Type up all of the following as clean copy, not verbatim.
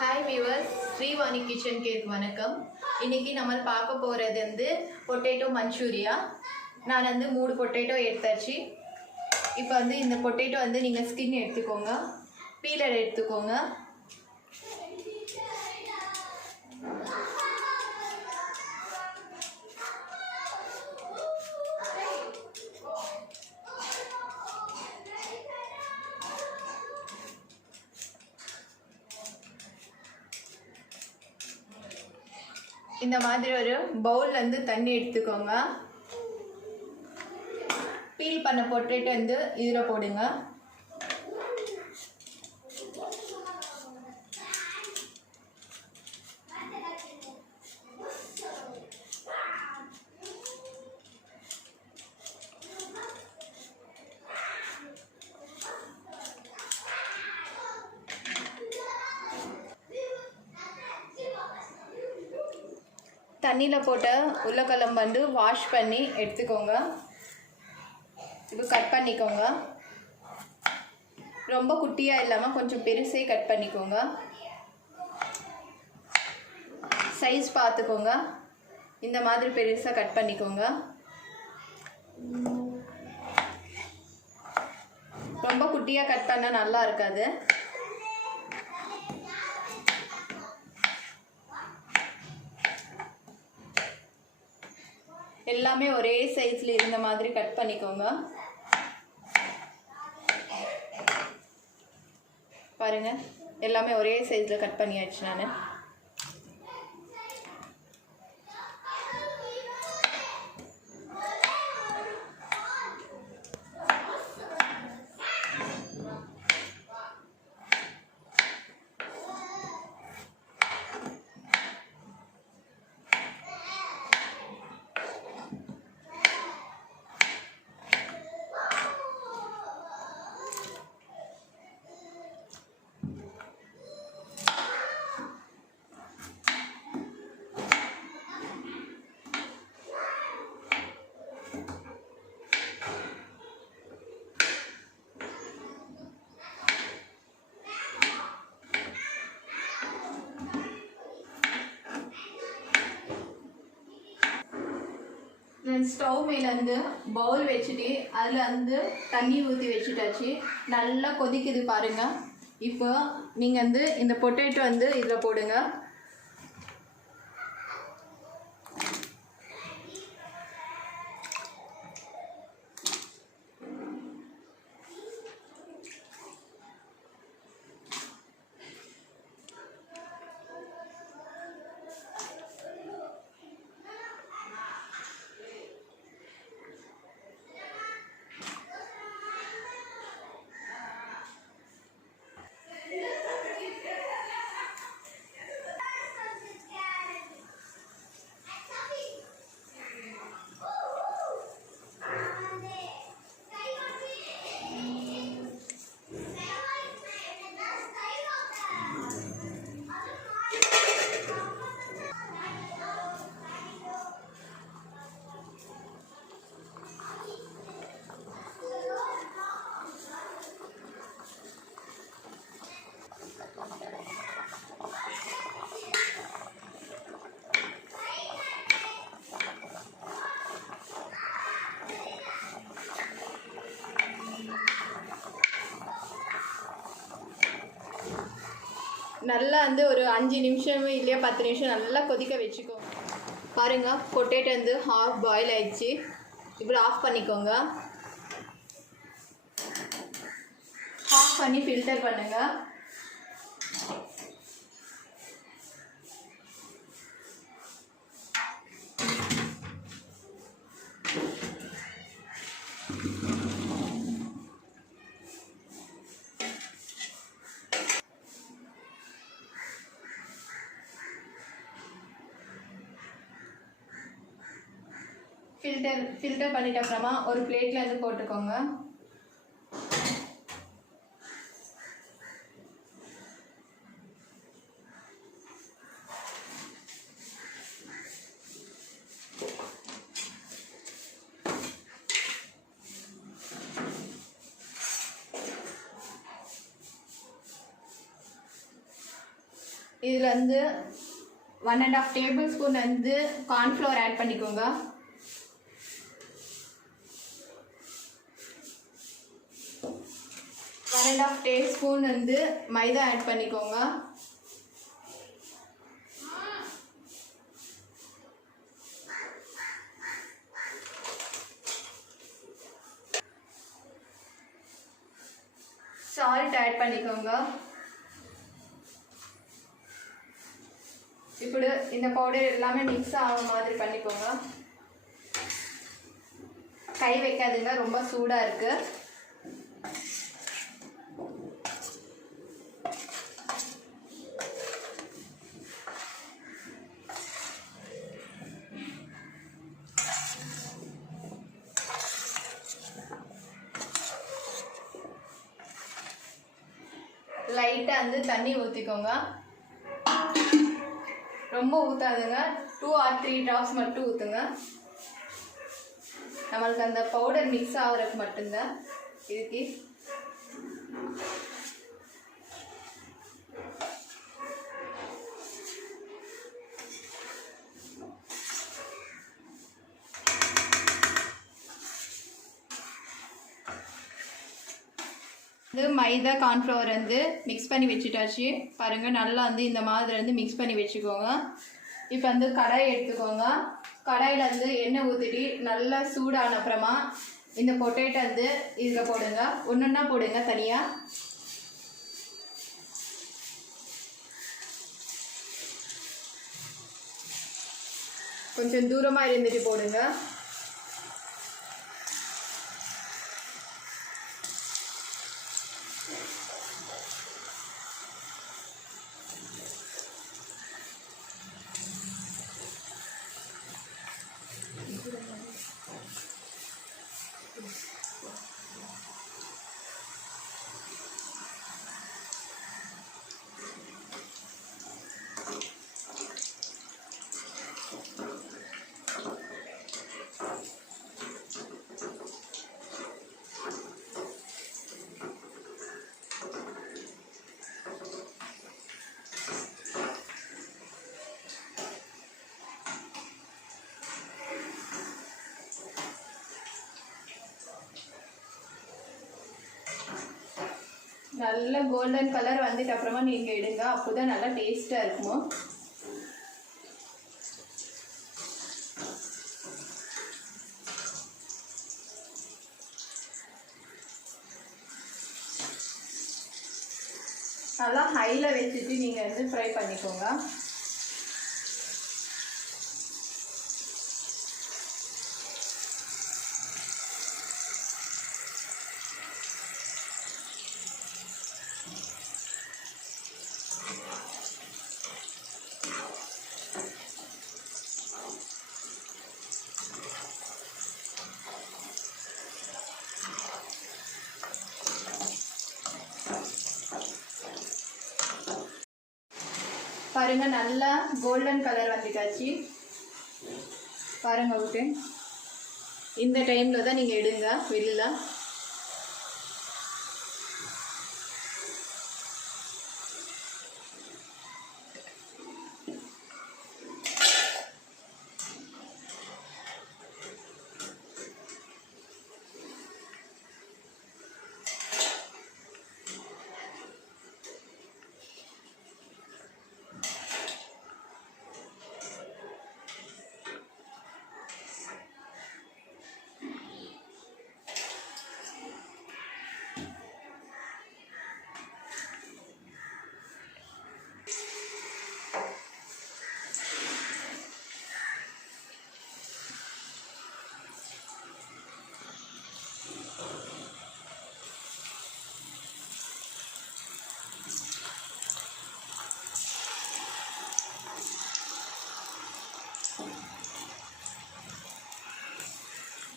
Hi viewers, Sreevanikitchen கேக்கு வணக்கம். இன்னைக்கு நம்ம பார்க்க போறது வந்து பொட்டேட்டோ மஞ்சூரியா. நான் வந்து 3 பொட்டேட்டோ எடுத்தாச்சு. இப்போ வந்து இந்த பொட்டேட்டோ வந்து நீங்க ஸ்கின் எடுத்துக்கோங்க. பீலர் எடுத்துக்கோங்க. இந்த மாதிரி ஒரு பவுல்ல இருந்து தண்ணி எடுத்துக்கோங்க. பீல் பண்ண பொட்டேட்டோ வந்து இதுல போடுங்க. தண்ணியில் போட்ட உருளைக்கிழங்கு வந்து வாஷ் பண்ணி எடுத்துக்கோங்க. இப்போ கட் பண்ணிக்கோங்க. ரொம்ப குட்டியாக இல்லாமல் கொஞ்சம் பெருசே கட் பண்ணிக்கோங்க. சைஸ் பார்த்துக்கோங்க. இந்த மாதிரி பெருசாக கட் பண்ணிக்கோங்க. ரொம்ப குட்டியாக கட் பண்ணால் நல்லா இருக்காது. எல்லாமே ஒரே சைஸ்ல இருந்த மாதிரி கட் பண்ணிக்கோங்க. பாருங்க, எல்லாமே ஒரே சைஸ்ல கட் பண்ணியாச்சு நான். ஸ்டவ் மேலேருந்து பவுல் வச்சுட்டு அதில் வந்து தண்ணி ஊற்றி வச்சுட்டாச்சு. நல்லா கொதிக்குது பாருங்கள். இப்போ நீங்கள் வந்து இந்த பொட்டேட்டோ வந்து இதில் போடுங்க. நல்லா வந்து ஒரு 5 நிமிஷம் இல்லையா 10 நிமிஷம் நல்லா கொதிக்க வச்சுக்கோங்க. பாருங்கள், பொட்டேட்டோ வந்து ஹாஃப் பாயில் ஆயிடுச்சு. இப்படி ஆஃப் பண்ணிக்கோங்க. ஆஃப் பண்ணி ஃபில்டர் பண்ணுங்கள். ஃபில்டர் பண்ணிட்ட அப்புறமா ஒரு பிளேட்ல இருந்து போட்டுக்கோங்க. இதில் வந்து 1.5 டேபிள்ஸ்பூன் வந்து கார்ன்ஃப்ளவர் ஆட் பண்ணிக்கோங்க. ஒன் அண்ட் ஆஃப் டேபிள்ஸ்பூன் வந்து மைதா ஆட் பண்ணிக்கோங்க. சால்ட் ஆட் பண்ணிக்கோங்க. இப்படி இந்த பவுடர் எல்லாமே மிக்ஸ் ஆகிற மாதிரி பண்ணிக்கோங்க. கை வைக்காதுங்க, ரொம்ப சூடாக இருக்கு. லைட்டாக வந்து தண்ணி ஊற்றிக்கோங்க. ரொம்ப ஊற்றாதுங்க, 2 or 3 drops மட்டும் ஊற்றுங்க. நம்மளுக்கு அந்த பவுடர் மிக்ஸ் ஆகிறதுக்கு மட்டும்தான் இதுக்கு. இது மைதா கார்ன்ஃப்ளவர் வந்து மிக்ஸ் பண்ணி வச்சுட்டாச்சு. பாருங்கள், நல்லா வந்து இந்த மாதிரி வந்து மிக்ஸ் பண்ணி வச்சுக்கோங்க. இப்போ வந்து கடாய் எடுத்துக்கோங்க. கடாயில் வந்து எண்ணெய் ஊற்றிட்டு நல்லா சூடான அப்புறமா இந்த பொட்டேட்டோ வந்து இதில் போடுங்க. ஒன்றா போடுங்க தனியாக. கொஞ்சம் தூரமாக இருந்துட்டு போடுங்க. நல்ல கோல்டன் கலர் வந்துட்டு அப்புறமா நீங்கள் எடுங்க. அப்போ தான் நல்லா டேஸ்ட்டாக இருக்குமோ. நல்லா ஹையில் வச்சுட்டு நீங்கள் வந்து ஃப்ரை பண்ணிக்கோங்க. பாருங்க, நல்லா கோல்டன் கலர் வந்துட்டாச்சு. பாருங்க, ஓகே. இந்த டைமில் தான் நீங்கள் எடுங்க வெளியில்.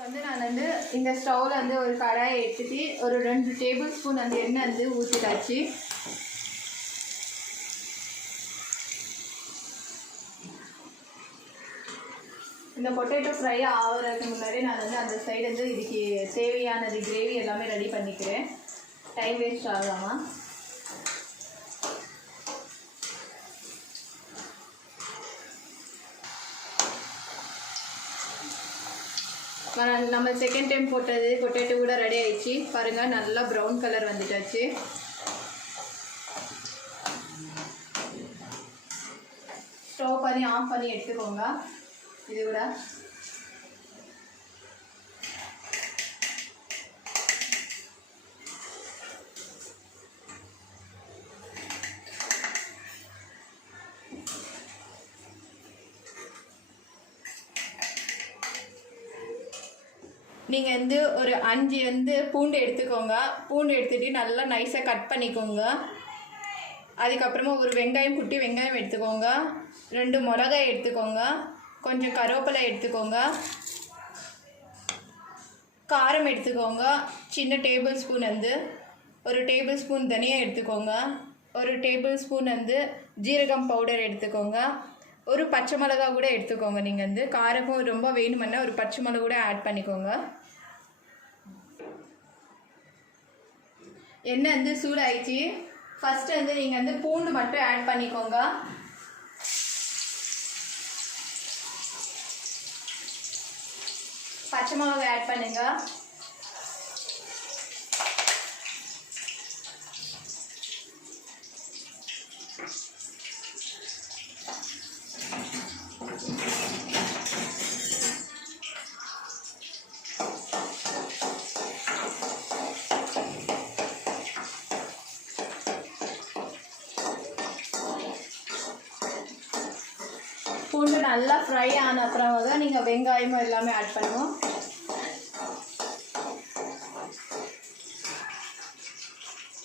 வந்து நான் வந்து இந்த ஸ்டவ்வில் வந்து ஒரு கடாயை எடுத்துட்டு ஒரு 2 டேபிள் ஸ்பூன் அந்த எண்ணெய் வந்து ஊற்றிட்டாச்சு. இந்த பொட்டேட்டோ ஃப்ரை ஆகிறதுக்கு முன்னாடி நான் வந்து அந்த சைடு வந்து இதுக்கு தேவையானது கிரேவி எல்லாமே ரெடி பண்ணிக்கிறேன். டைம் வேஸ்ட் ஆகாமல். நம்ம செகண்ட் டைம் போட்டது பொட்டேட்டோ கூட ரெடி ஆயிடுச்சு பாருங்கள். நல்லா ப்ரௌன் கலர் வந்துட்டாச்சு. ஸ்டவ் பண்ணி ஆஃப் பண்ணி எடுத்துக்கோங்க. இது கூட நீங்கள் வந்து ஒரு 5 வந்து பூண்டு எடுத்துக்கோங்க. பூண்டு எடுத்துகிட்டு நல்லா நைஸாக கட் பண்ணிக்கோங்க. அதுக்கப்புறமா ஒரு வெங்காயம், குட்டி வெங்காயம் எடுத்துக்கோங்க. 2 மிளகாய் எடுத்துக்கோங்க. கொஞ்சம் கருவேப்பிலை எடுத்துக்கோங்க. காரம் எடுத்துக்கோங்க. சின்ன டேபிள் ஸ்பூன் வந்து ஒரு டேபிள் ஸ்பூன் தனியா எடுத்துக்கோங்க. ஒரு டேபிள் ஸ்பூன் வந்து ஜீரகம் பவுடர் எடுத்துக்கோங்க. ஒரு பச்சை மிளகா கூட எடுத்துக்கோங்க. நீங்கள் வந்து காரமும் ரொம்ப வேணுமென்னா ஒரு பச்சை மிளகா கூட ஆட் பண்ணிக்கோங்க. எண்ணெய் வந்து சூடாயிடுச்சு. ஃபஸ்ட்டு வந்து நீங்கள் வந்து பூண்டு மட்டும் ஆட் பண்ணிக்கோங்க. பச்சை மிளகா ஆட் பண்ணுங்க. பூண்டு நல்லா ஃப்ரை ஆன அப்புறம் தான் நீங்கள் வெங்காயமும் எல்லாமே ஆட் பண்ணுவோம்.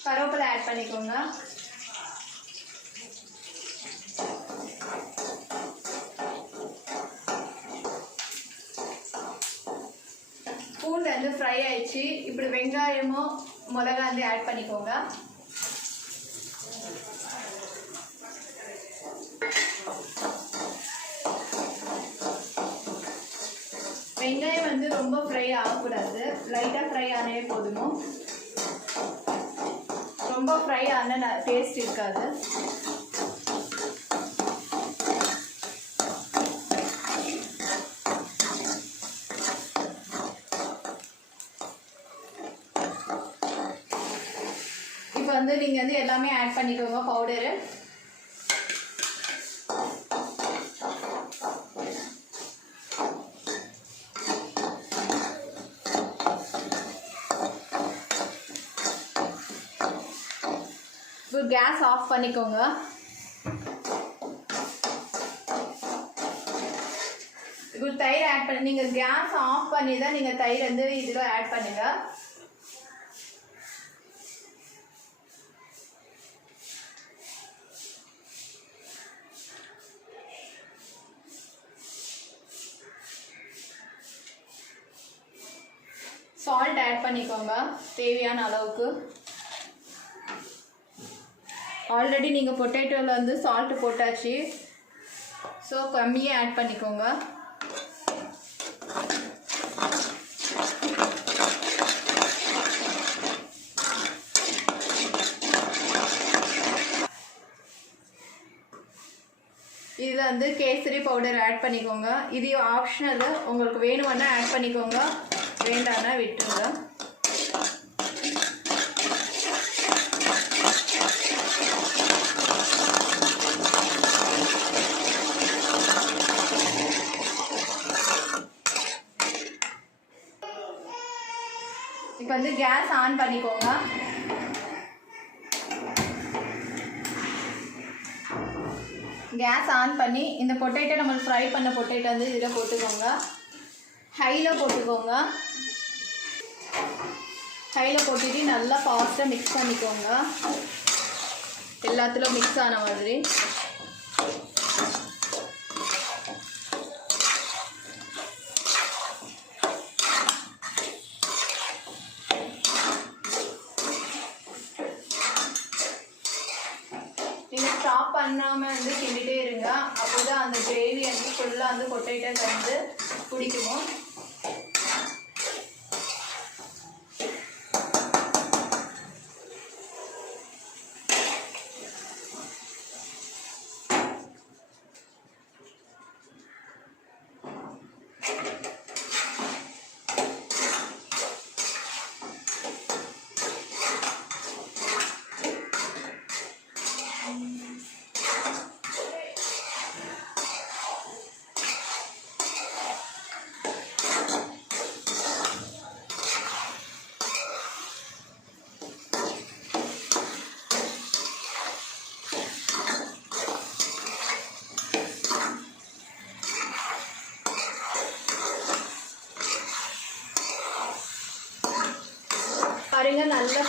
கருவேப்பிலை ஆட் பண்ணிக்கோங்க. பூண்டு வந்து ஃப்ரை ஆயிடுச்சு. இப்படி வெங்காயமும் மிளகா வந்து ஆட் பண்ணிக்கோங்க. வெங்காயம் வந்து ரொம்ப ஃப்ரை ஆகக்கூடாது, லைட்டாக ஃப்ரை ஆனே போதுமோ. ரொம்ப ஃப்ரை ஆன டேஸ்ட் இருக்காது. இப்போ வந்து நீங்கள் வந்து எல்லாமே ஆட் பண்ணிக்கோங்க பவுடரு. இப்போ கேஸ் ஆஃப் பண்ணிக்கோங்க. இப்போ தயிர் ஆட் பண்ணி நீங்கள் கேஸ் ஆஃப் பண்ணி தான் நீங்கள் தயிர் வந்து இதில் ஆட் பண்ணுங்க. சால்ட் ஆட் பண்ணிக்கோங்க தேவையான அளவுக்கு. ஆல்ரெடி நீங்கள் பொட்டேட்டோவில் வந்து சால்ட்டு போட்டாச்சு, ஸோ கம்மியாக ஆட் பண்ணிக்கோங்க. இதில் வந்து கேசரி பவுடர் ஆட் பண்ணிக்கோங்க. இது ஆப்ஷனல், உங்களுக்கு வேணும்னா ஆட் பண்ணிக்கோங்க, வேண்டாம்னா விட்டுருங்க. இப்போ வந்து கேஸ் ஆன் பண்ணிக்கோங்க. கேஸ் ஆன் பண்ணி இந்த பொட்டேட்டோ நம்ம ஃப்ரை பண்ண பொட்டேட்டோ வந்து இதில் போட்டுக்கோங்க. ஹையில் போட்டுக்கோங்க. ஹையில் போட்டுட்டு நல்லா ஃபாஸ்ட்டாக மிக்ஸ் பண்ணிக்கோங்க, எல்லாத்துலையும் மிக்ஸ் ஆன மாதிரி. நீங்கள் ஸ்டாப் பண்ணாமல் வந்து கிண்டிகிட்டே இருங்க, அப்போ தான் அந்த கிரேவி வந்து ஃபுல்லாக வந்து பொட்டேட்டோ வந்து பிடிக்குமோ.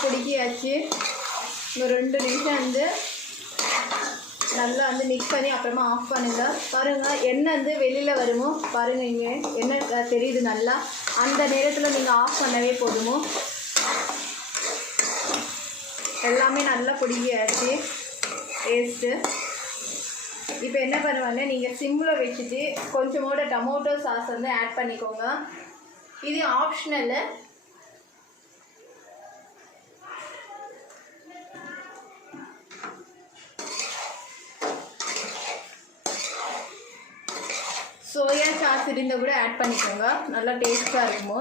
பிடிக்கியாச்சு. ஒரு 2 நிமிஷம் வந்து நல்லா வந்து மிக்ஸ் பண்ணி அப்புறமா ஆஃப் பண்ணுங்கள். பாருங்கள் எண்ணெய் வந்து வெளியில் வருமோ பாருங்கள், இங்கே எண்ணெய் தெரியுது நல்லா. அந்த நேரத்தில் நீங்கள் ஆஃப் பண்ணவே போதுமோ. எல்லாமே நல்லா பிடிக்கியாச்சு டேஸ்ட்டு. இப்போ என்ன பண்ணுவாங்க, நீங்கள் சிம்மில் வச்சுட்டு கொஞ்சமோட டொமேட்டோ சாஸ் வந்து ஆட் பண்ணிக்கோங்க. இது ஆப்ஷனலு. சோயா சாஸ் இருந்தால் கூட ஆட் பண்ணிக்கோங்க, நல்லா டேஸ்ட்டாக இருக்குமோ.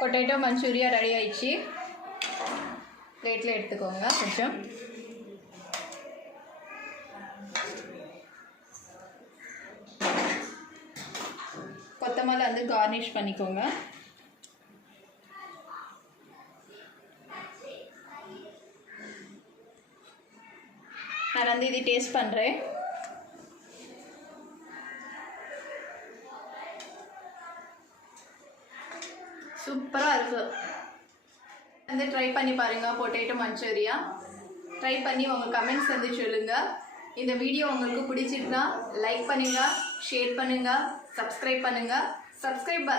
பொட்டேட்டோ மஞ்சூரியா ரெடி ஆயிடுச்சு. பிளேட்டில் எடுத்துக்கோங்க. கொஞ்சம் கொத்தமல்லி வந்து கார்னிஷ் பண்ணிக்கோங்க. நான் வந்து இது டேஸ்ட் பண்ணுறேன். சூப்பராக இருக்குது. வந்து ட்ரை பண்ணி பாருங்கள் பொட்டேட்டோ மஞ்சூரியா. ட்ரை பண்ணி உங்கள் கமெண்ட்ஸ் வந்து சொல்லுங்கள். இந்த வீடியோ உங்களுக்கு பிடிச்சிருந்தா லைக் பண்ணுங்கள், ஷேர் பண்ணுங்கள், சப்ஸ்கிரைப் பண்ணுங்கள். சப்ஸ்கிரைப்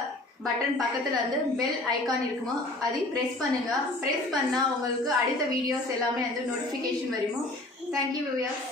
பட்டன் பக்கத்தில் வந்து பெல் ஐக்கான் இருக்குமோ அதை ப்ரெஸ் பண்ணுங்கள். ப்ரெஸ் பண்ணால் உங்களுக்கு அடுத்த வீடியோஸ் எல்லாமே வந்து நோட்டிஃபிகேஷன் வருமோ. Thank you viewers.